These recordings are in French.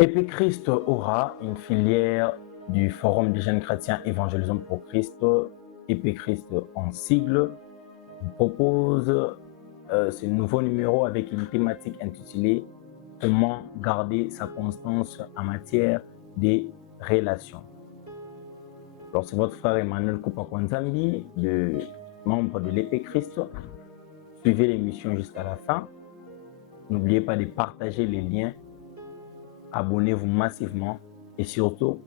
Épichrist aura une filière du Forum des jeunes chrétiens Évangélisation pour Christ, Épichrist en sigle, vous propose ce nouveau numéro avec une thématique intitulée Comment garder sa constance en matière des relations. Alors, c'est votre frère Emmanuel Koupakwanzambi, membre de l'Épichrist. Suivez l'émission jusqu'à la fin. N'oubliez pas de partager les liens. Abonnez-vous massivement et surtout,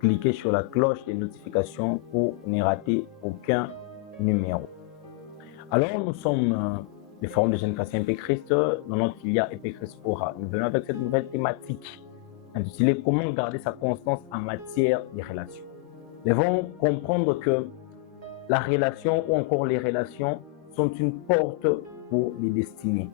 cliquez sur la cloche des notifications pour ne rater aucun numéro. Alors, nous sommes le Forum des jeunes chrétiens Épichrist, dans notre filière Épichrist Aura. Nous venons avec cette nouvelle thématique intitulée Comment garder sa constance en matière des relations. Nous devons comprendre que la relation ou encore les relations sont une porte pour les destinées.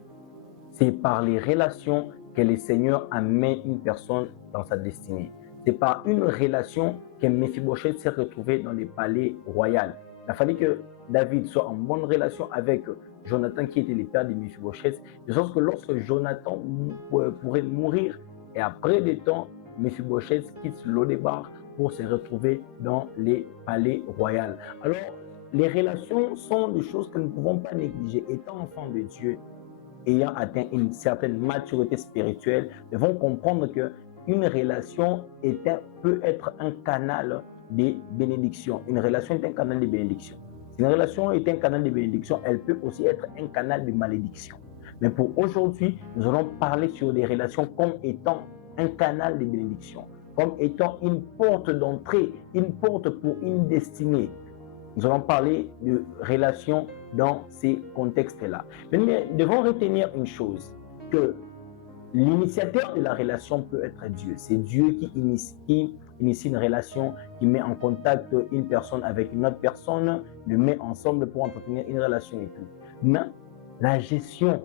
C'est par les relations que le Seigneur amène une personne dans sa destinée. C'est par une relation que Méphibosheth s'est retrouvé dans le palais royal. Il a fallu que David soit en bonne relation avec Jonathan, qui était le père de Méphibosheth, de sorte que lorsque Jonathan pourrait mourir, et après des temps, Méphibosheth quitte Lodébar pour se retrouver dans les palais royaux. Alors, les relations sont des choses que nous ne pouvons pas négliger. Étant enfants de Dieu, ayant atteint une certaine maturité spirituelle, devons comprendre qu'une relation peut être un canal de bénédiction. Une relation est un canal de bénédiction. Si une relation est un canal de bénédiction, elle peut aussi être un canal de malédiction. Mais pour aujourd'hui, nous allons parler sur des relations comme étant un canal de bénédiction, comme étant une porte d'entrée, une porte pour une destinée. Nous allons parler de relations dans ces contextes-là. Mais nous devons retenir une chose, que l'initiateur de la relation peut être Dieu. C'est Dieu qui initie une relation, qui met en contact une personne avec une autre personne, le met ensemble pour entretenir une relation et tout. Mais la gestion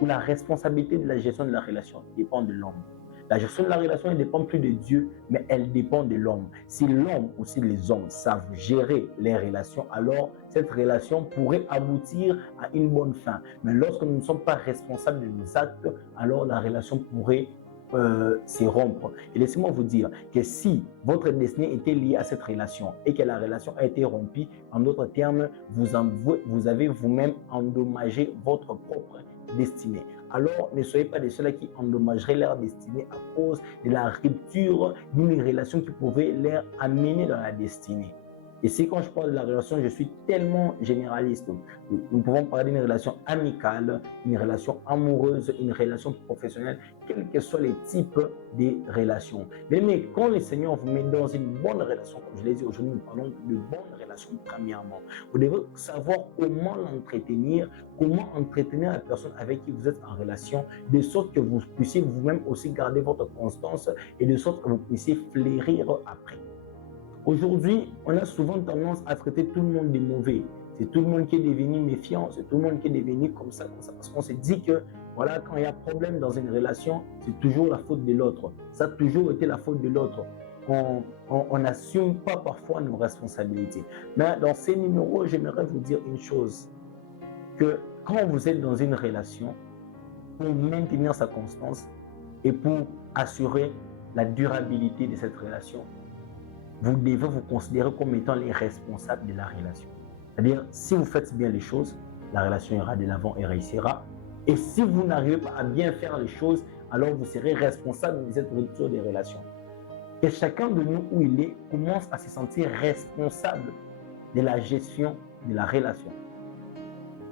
ou la responsabilité de la gestion de la relation dépend de l'homme. La gestion de la relation ne dépend plus de Dieu, mais elle dépend de l'homme. Si l'homme ou si les hommes savent gérer les relations, alors cette relation pourrait aboutir à une bonne fin. Mais lorsque nous ne sommes pas responsables de nos actes, alors la relation pourrait se rompre. Et laissez-moi vous dire que si votre destinée était liée à cette relation et que la relation a été rompue, en d'autres termes, vous avez vous-même endommagé votre propre destinée. Alors ne soyez pas de ceux-là qui endommageraient leur destinée à cause de la rupture d'une relation qui pouvait leur amener dans la destinée. Et c'est quand je parle de la relation, je suis tellement généraliste. Nous pouvons parler d'une relation amicale, une relation amoureuse, une relation professionnelle, quels que soient les types de relations. Mais quand le Seigneur vous met dans une bonne relation, comme je l'ai dit aujourd'hui, nous parlons de bonnes relations premièrement. Vous devez savoir comment l'entretenir, comment entretenir la personne avec qui vous êtes en relation, de sorte que vous puissiez vous-même aussi garder votre constance et de sorte que vous puissiez fleurir après. Aujourd'hui, on a souvent tendance à traiter tout le monde de mauvais. C'est tout le monde qui est devenu méfiant, c'est tout le monde qui est devenu comme ça, parce qu'on se dit que voilà, quand il y a problème dans une relation, c'est toujours la faute de l'autre. Ça a toujours été la faute de l'autre. On n'assume pas parfois nos responsabilités. Mais dans ces numéros, j'aimerais vous dire une chose, que quand vous êtes dans une relation, pour maintenir sa constance et pour assurer la durabilité de cette relation, vous devez vous considérer comme étant les responsables de la relation. C'est-à-dire, si vous faites bien les choses, la relation ira de l'avant et réussira. Et si vous n'arrivez pas à bien faire les choses, alors vous serez responsable de cette rupture des relations. Que chacun de nous, où il est, commence à se sentir responsable de la gestion de la relation.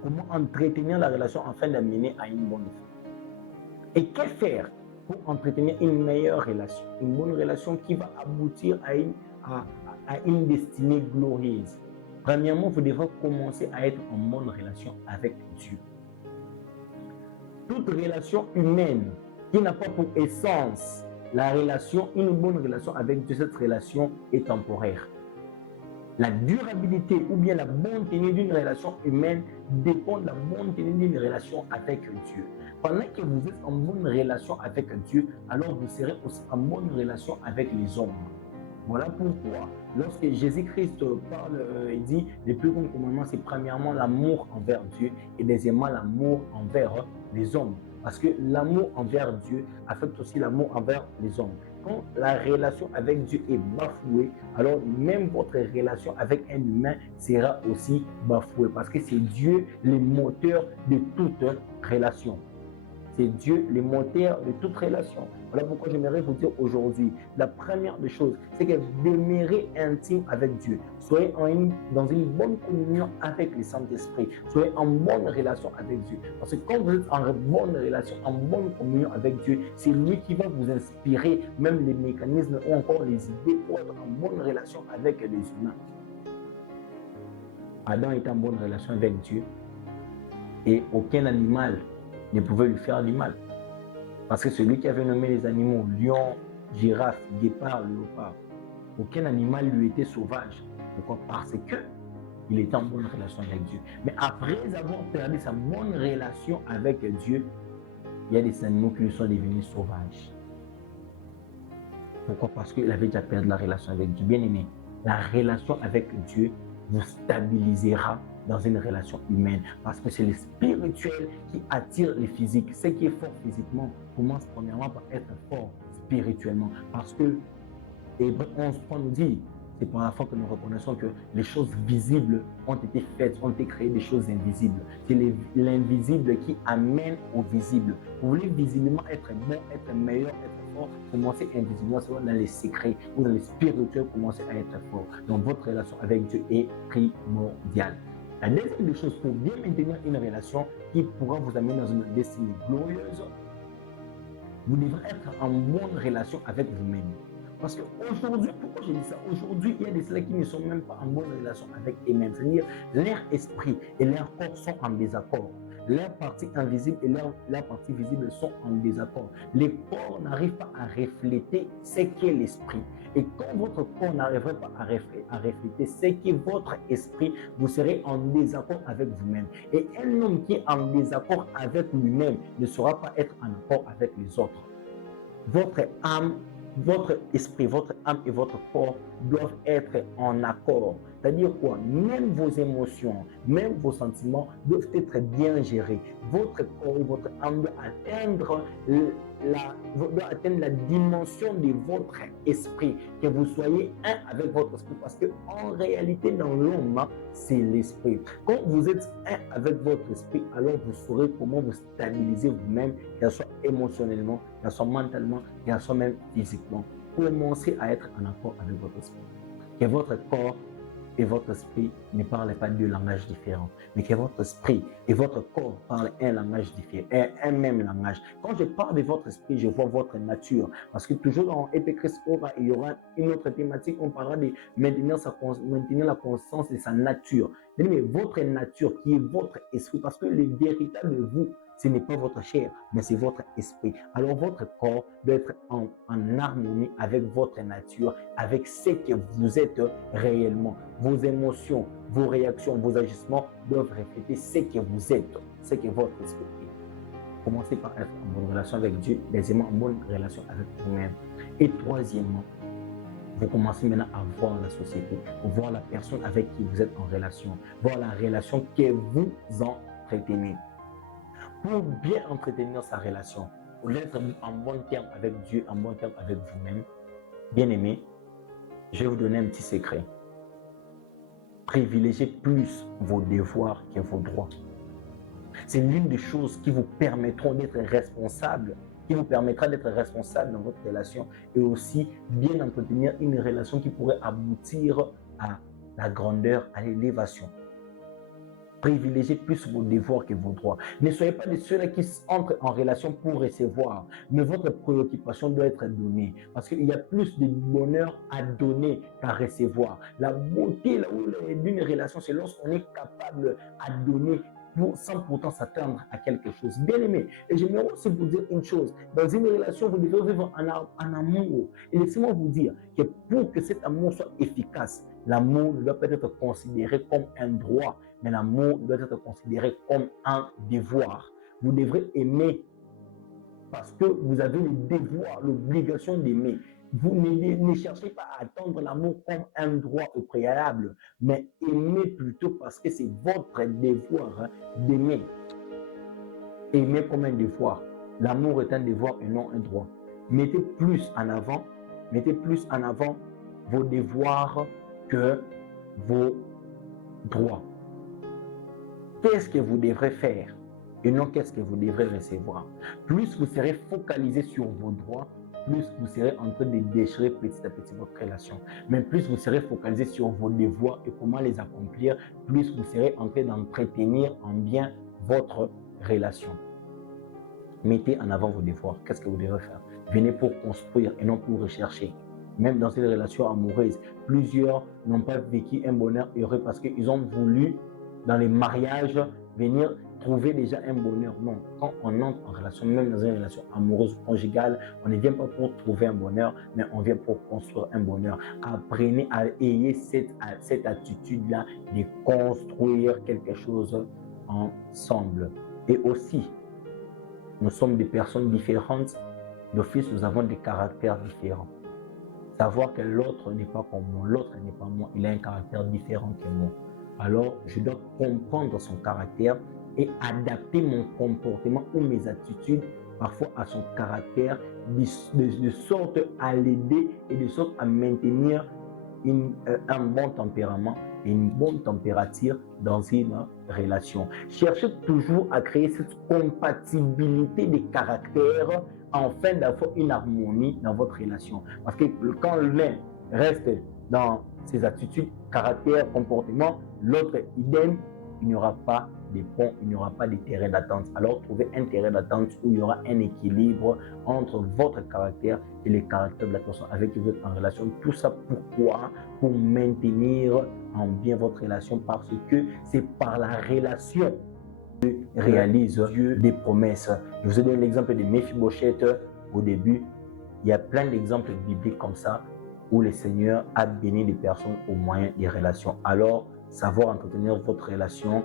Comment entretenir la relation afin d'amener à une bonne fin. Et que faire pour entretenir une meilleure relation, une bonne relation qui va aboutir à une destinée glorieuse. Premièrement, vous devrez commencer à être en bonne relation avec Dieu. Toute relation humaine qui n'a pas pour essence la relation, une bonne relation avec Dieu, cette relation est temporaire. La durabilité ou bien la bonne tenue d'une relation humaine dépend de la bonne tenue d'une relation avec Dieu. Pendant que vous êtes en bonne relation avec Dieu, alors vous serez aussi en bonne relation avec les hommes. Voilà pourquoi, lorsque Jésus-Christ parle, il dit, le plus grand commandement, c'est premièrement l'amour envers Dieu et deuxièmement l'amour envers les hommes. Parce que l'amour envers Dieu affecte aussi l'amour envers les hommes. Quand la relation avec Dieu est bafouée, alors même votre relation avec un humain sera aussi bafouée. Parce que c'est Dieu le moteur de toute relation. C'est Dieu le moteur de toute relation. Voilà pourquoi j'aimerais vous dire aujourd'hui, la première des choses, c'est que demeurez intime avec Dieu. Soyez dans une bonne communion avec le Saint-Esprit. Soyez en bonne relation avec Dieu. Parce que quand vous êtes en bonne relation, en bonne communion avec Dieu, c'est lui qui va vous inspirer même les mécanismes ou encore les idées pour être en bonne relation avec les humains. Adam était en bonne relation avec Dieu et aucun animal ne pouvait lui faire du mal. Parce que celui qui avait nommé les animaux, lion, girafe, guépard, léopard, aucun animal lui était sauvage. Pourquoi? Parce qu'il était en bonne relation avec Dieu. Mais après avoir perdu sa bonne relation avec Dieu, il y a des animaux qui lui sont devenus sauvages. Pourquoi? Parce qu'il avait déjà perdu la relation avec Dieu. Bien aimé, la relation avec Dieu vous stabilisera dans une relation humaine. Parce que c'est le spirituel qui attire le physique. Ce qui est fort physiquement commence premièrement par être fort spirituellement. Parce que Hébreux 11.3 nous dit, c'est par la foi que nous reconnaissons que les choses visibles ont été faites, ont été créées des choses invisibles. C'est l'invisible qui amène au visible. Vous voulez visiblement être bon, être meilleur, être fort, commencez invisiblement, c'est dans les secrets ou dans les spirituels, commencez à être fort. Donc votre relation avec Dieu est primordiale. La deuxième des choses, pour bien maintenir une relation qui pourra vous amener dans une destinée glorieuse, vous devrez être en bonne relation avec vous-même. Parce qu'aujourd'hui, pourquoi je dis ça? Aujourd'hui, il y a des ceux qui ne sont même pas en bonne relation avec eux-mêmes. C'est-à-dire, leur esprit et leur corps sont en désaccord. Leur partie invisible et leur partie visible sont en désaccord. Les corps n'arrivent pas à refléter ce qu'est l'esprit. Et quand votre corps n'arriverait pas à refléter ce qu'est votre esprit, vous serez en désaccord avec vous-même. Et un homme qui est en désaccord avec lui-même ne saura pas être en accord avec les autres. Votre âme, votre esprit, votre âme et votre corps doivent être en accord. C'est-à-dire quoi? Même vos émotions, même vos sentiments doivent être bien gérés. Votre corps et votre âme doivent atteindre la dimension de votre esprit, que vous soyez un avec votre esprit, parce qu'en réalité, dans l'homme, c'est l'esprit. Quand vous êtes un avec votre esprit, alors vous saurez comment vous stabiliser vous-même, qu'elle soit émotionnellement, qu'elle soit mentalement, qu'elle soit même physiquement. Commencez à être en accord avec votre esprit. Que votre corps et votre esprit ne parlent pas deux langages différents, mais que votre esprit et votre corps parlent un langage différent, un même langage. Quand je parle de votre esprit, je vois votre nature, parce que toujours dans Epicris Aura, il y aura une autre thématique, on parlera de maintenir la conscience de sa nature. Mais votre nature qui est votre esprit, parce que le véritable vous, ce n'est pas votre chair, mais c'est votre esprit. Alors votre corps doit être en harmonie avec votre nature, avec ce que vous êtes réellement. Vos émotions, vos réactions, vos agissements doivent refléter ce que vous êtes, ce que votre esprit est. Commencez par être en bonne relation avec Dieu, deuxièmement en bonne relation avec vous-même. Et troisièmement, vous commencez maintenant à voir la société, voir la personne avec qui vous êtes en relation, voir la relation que vous entretenez. Pour bien entretenir sa relation, pour être en bon terme avec Dieu, en bon terme avec vous-même, bien aimé, je vais vous donner un petit secret. Privilégiez plus vos devoirs que vos droits. C'est l'une des choses qui vous permettront d'être responsable, qui vous permettra d'être responsable dans votre relation et aussi bien entretenir une relation qui pourrait aboutir à la grandeur, à l'élévation. Privilégiez plus vos devoirs que vos droits. Ne soyez pas de ceux-là qui entrent en relation pour recevoir, mais votre préoccupation doit être donnée. Parce qu'il y a plus de bonheur à donner qu'à recevoir. La beauté d'une relation, c'est lorsqu'on est capable à donner sans pourtant s'attendre à quelque chose. Bien aimé, et j'aimerais aussi vous dire une chose. Dans une relation, vous devez vivre en amour. Et laissez-moi vous dire que pour que cet amour soit efficace, l'amour ne doit pas être considéré comme un droit, mais l'amour doit être considéré comme un devoir. Vous devrez aimer parce que vous avez le devoir, l'obligation d'aimer. Vous ne cherchez pas à attendre l'amour comme un droit au préalable, mais aimez plutôt parce que c'est votre devoir d'aimer. Aimer comme un devoir. L'amour est un devoir et non un droit. Mettez plus en avant vos devoirs que vos droits. Qu'est-ce que vous devrez faire et non qu'est-ce que vous devrez recevoir. Plus vous serez focalisé sur vos droits, plus vous serez en train de déchirer petit à petit votre relation. Mais plus vous serez focalisé sur vos devoirs et comment les accomplir, plus vous serez en train d'entretenir en bien votre relation. Mettez en avant vos devoirs. Qu'est-ce que vous devez faire? Venez pour construire et non pour rechercher. Même dans une relation amoureuse, plusieurs n'ont pas vécu un bonheur heureux parce qu'ils ont voulu, dans les mariages, venir trouver déjà un bonheur. Non, quand on entre en relation, même dans une relation amoureuse, conjugale, on ne vient pas pour trouver un bonheur, mais on vient pour construire un bonheur. Apprenez à ayez cette attitude-là de construire quelque chose ensemble. Et aussi, nous sommes des personnes différentes. D'office, nous avons des caractères différents. Savoir que l'autre n'est pas comme moi, l'autre n'est pas moi, il a un caractère différent que moi. Alors, je dois comprendre son caractère et adapter mon comportement ou mes attitudes parfois à son caractère, de sorte à l'aider et de sorte à maintenir un bon tempérament et une bonne température dans une relation. Cherchez toujours à créer cette compatibilité des caractères afin d'avoir une harmonie dans votre relation. Parce que quand l'un reste dans ses attitudes, caractère, comportement, l'autre idem, il n'y aura pas de pont, il n'y aura pas de terrain d'attente. Alors trouvez un terrain d'attente où il y aura un équilibre entre votre caractère et le caractère de la personne avec qui vous êtes en relation. Tout ça pourquoi? Pour maintenir en bien votre relation, parce que c'est par la relation que réalise Dieu des promesses. Je vous ai donné l'exemple de Méphibosheth au début. Il y a plein d'exemples bibliques comme ça où le Seigneur a béni des personnes au moyen des relations. Alors, savoir entretenir votre relation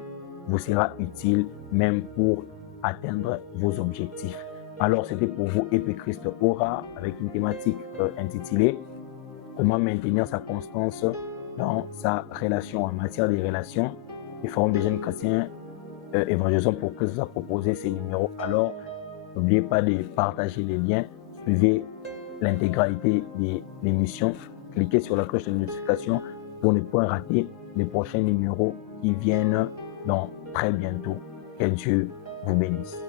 vous sera utile même pour atteindre vos objectifs. Alors, c'était pour vous Épée Christ Aura avec une thématique intitulée Comment maintenir sa constance dans sa relation. En matière des relations, le Forum des jeunes chrétiens Évangélisation pour Christ vous a proposé ces numéros. Alors, n'oubliez pas de partager les liens, suivez l'intégralité de l'émission, cliquez sur la cloche de notification pour ne pas rater les prochains numéros qui viennent dans très bientôt. Que Dieu vous bénisse.